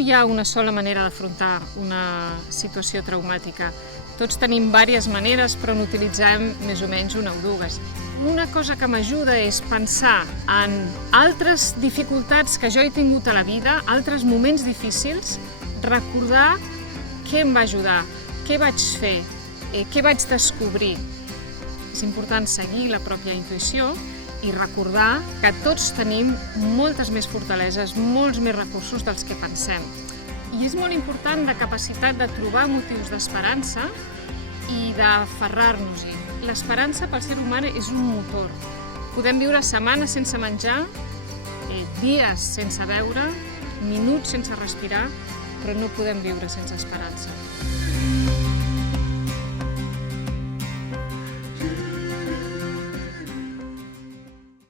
hi ha una sola manera d'afrontar una situació traumàtica. Tots tenim diverses maneres, però n'utilitzem més o menys una o dues. Una cosa que m'ajuda és pensar en altres dificultats que jo he tingut a la vida, altres moments difícils, recordar què em va ajudar, què vaig fer, què vaig descobrir. És important seguir la pròpia intuïció i recordar que tots tenim moltes més fortaleses, molts més recursos dels que pensem. I és molt important la capacitat de trobar motius d'esperança i d'aferrar-nos-hi. L'esperança pel ser humà és un motor. Podem viure setmanes sense menjar, dies sense beure, minuts sense respirar, però no podem viure sense esperança.